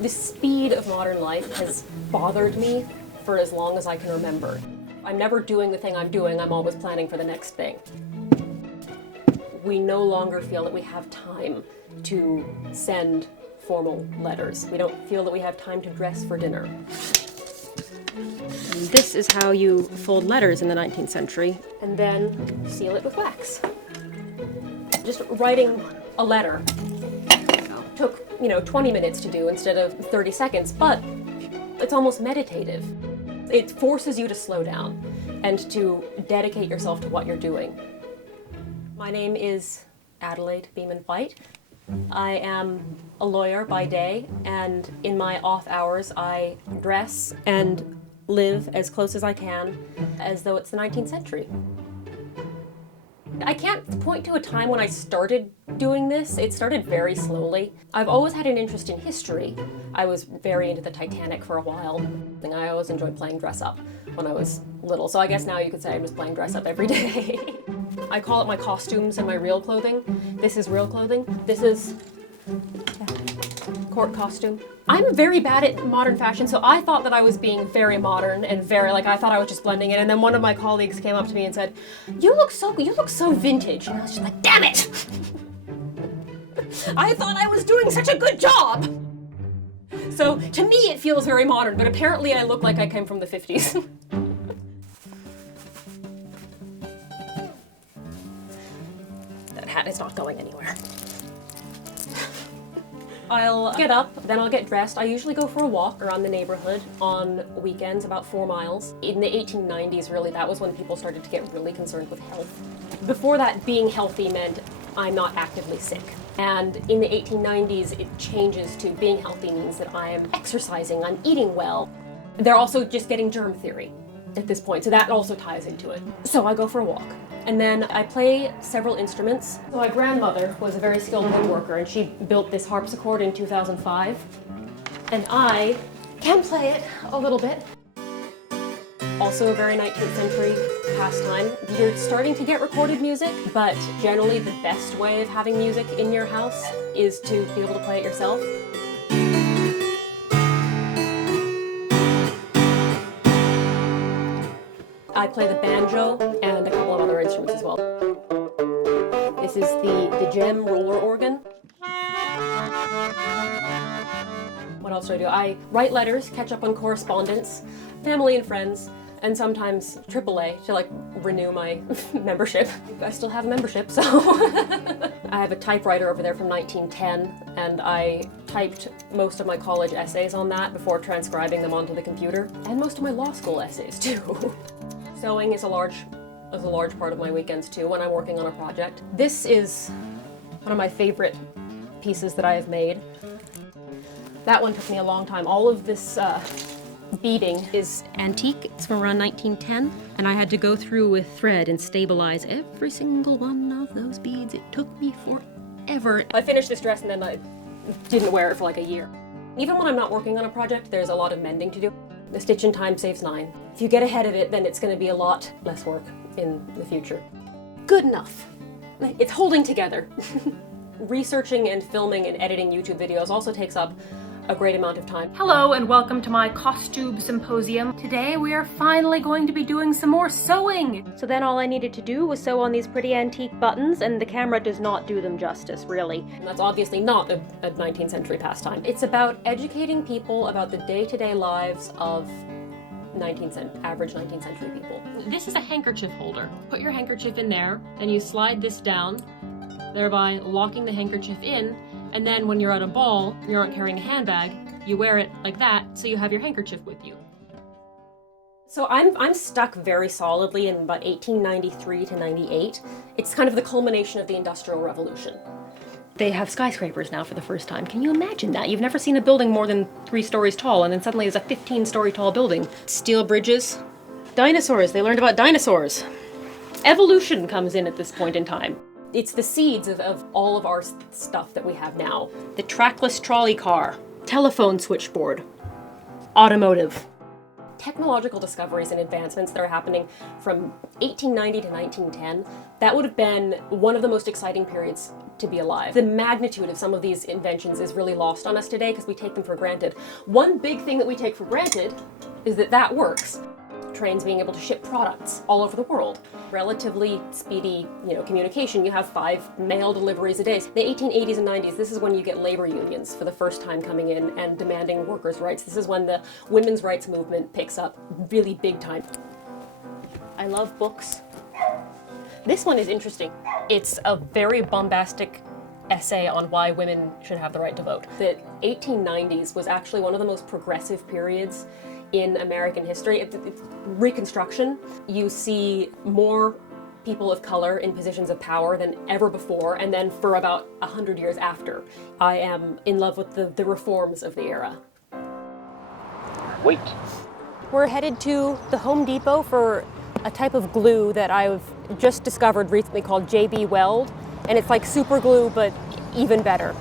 The speed of modern life has bothered me for as long as I can remember. I'm never doing the thing I'm doing, I'm always planning for the next thing. We no longer feel that we have time to send formal letters. We don't feel that we have time to dress for dinner. This is how you fold letters in the 19th century, and then seal it with wax. Just writing a letter took, 20 minutes to do instead of 30 seconds, but it's almost meditative. It forces you to slow down and to dedicate yourself to what you're doing. My name is Adelaide Beeman-White. I am a lawyer by day, and in my off hours I dress and live as close as I can as though it's the 19th century. I can't point to a time when I started doing this. It started very slowly. I've always had an interest in history. I was very into the Titanic for a while. And I always enjoyed playing dress up when I was little. So I guess now you could say I'm just playing dress up every day. I call it my costumes and my real clothing. This is real clothing. This is court costume. I'm very bad at modern fashion, so I thought that I was being very modern and I thought I was just blending in. And then one of my colleagues came up to me and said, you look so vintage." And I was just like, "Damn it! I thought I was doing such a good job." So to me, it feels very modern, but apparently I look like I came from the 50s. That hat is not going anywhere. I'll get up, then I'll get dressed. I usually go for a walk around the neighborhood on weekends, about 4 miles. In the 1890s, really, that was when people started to get really concerned with health. Before that, being healthy meant I'm not actively sick. And in the 1890s, it changes to being healthy means that I am exercising, I'm eating well. They're also just getting germ theory at this point, so that also ties into it. So I go for a walk. And then I play several instruments. So my grandmother was a very skilled woodworker, and she built this harpsichord in 2005. And I can play it a little bit. Also a very 19th century pastime. You're starting to get recorded music, but generally the best way of having music in your house is to be able to play it yourself. I play the banjo and a couple of other instruments as well. This is the gem roller organ. What else do? I write letters, catch up on correspondence, family and friends, and sometimes AAA to renew my membership. I still have a membership, so. I have a typewriter over there from 1910, and I typed most of my college essays on that before transcribing them onto the computer, and most of my law school essays too. Sewing is a large part of my weekends too when I'm working on a project. This is one of my favorite pieces that I have made. That one took me a long time. All of this beading is antique. It's from around 1910, and I had to go through with thread and stabilize every single one of those beads. It took me forever. I finished this dress and then I didn't wear it for like a year. Even when I'm not working on a project, there's a lot of mending to do. The stitch in time saves 9. If you get ahead of it, then it's going to be a lot less work in the future. Good enough. It's holding together. Researching and filming and editing YouTube videos also takes up a great amount of time. Hello and welcome to my costume symposium. Today we are finally going to be doing some more sewing. So then all I needed to do was sew on these pretty antique buttons, and the camera does not do them justice, really. And that's obviously not a 19th century pastime. It's about educating people about the day-to-day lives of average 19th century people. This is a handkerchief holder. Put your handkerchief in there, then you slide this down, thereby locking the handkerchief in. And then when you're at a ball, you aren't carrying a handbag, you wear it like that, so you have your handkerchief with you. So I'm stuck very solidly in about 1893 to 98. It's kind of the culmination of the Industrial Revolution. They have skyscrapers now for the first time. Can you imagine that? You've never seen a building more than 3 stories tall, and then suddenly there's a 15-story tall building. Steel bridges. Dinosaurs, they learned about dinosaurs. Evolution comes in at this point in time. It's the seeds of all of our stuff that we have now. The trackless trolley car, telephone switchboard, automotive. Technological discoveries and advancements that are happening from 1890 to 1910, that would have been one of the most exciting periods to be alive. The magnitude of some of these inventions is really lost on us today because we take them for granted. One big thing that we take for granted is that that works. Trains being able to ship products all over the world. Relatively speedy, communication. You have 5 mail deliveries a day. The 1880s and 90s, this is when you get labor unions for the first time coming in and demanding workers' rights. This is when the women's rights movement picks up really big time. I love books. This one is interesting. It's a very bombastic essay on why women should have the right to vote. The 1890s was actually one of the most progressive periods in American history. It's Reconstruction. You see more people of color in positions of power than ever before, and then for about 100 years after. I am in love with the reforms of the era. Wait. We're headed to the Home Depot for a type of glue that I've just discovered recently called JB Weld, and it's like super glue, but even better.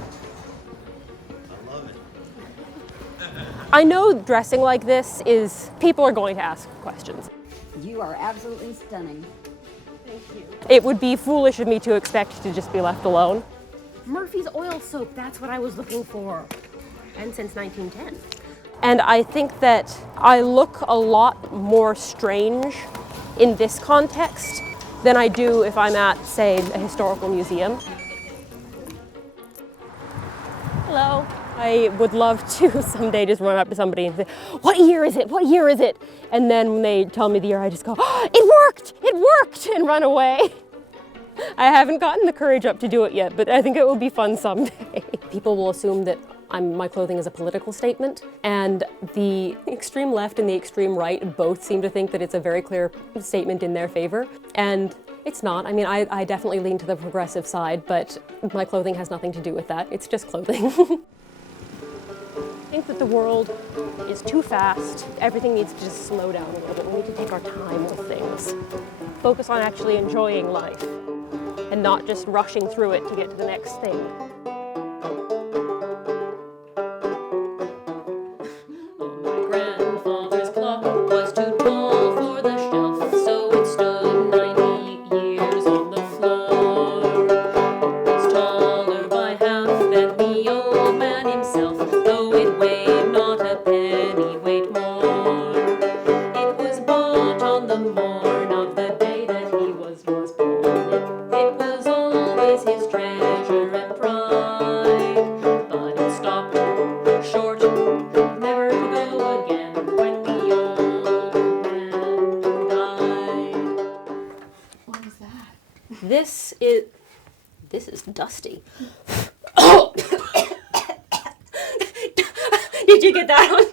I love it. I know dressing like this people are going to ask questions. You are absolutely stunning. Thank you. It would be foolish of me to expect to just be left alone. Murphy's oil soap, that's what I was looking for. And since 1910. And I think that I look a lot more strange in this context than I do if I'm at, say, a historical museum. Hello. I would love to someday just run up to somebody and say, "What year is it? What year is it?" And then when they tell me the year, I just go, "Oh, it worked! It worked!" and run away. I haven't gotten the courage up to do it yet, but I think it will be fun someday. People will assume that my clothing is a political statement, and the extreme left and the extreme right both seem to think that it's a very clear statement in their favor, and it's not. I mean, I definitely lean to the progressive side, but my clothing has nothing to do with that. It's just clothing. I think that the world is too fast. Everything needs to just slow down a little bit. We need to take our time with things. Focus on actually enjoying life and not just rushing through it to get to the next thing. My grandfather's clock was too tall for the shelf, so it stood 90 years on the floor. It was taller by half than the old man himself, though it weighed not a penny weight more. It was bought on the morn of the day that he was born. It was always his treasure and pride, but it stopped short, never to go again when the old man died. What is that? This is dusty. Oh! Did you get that on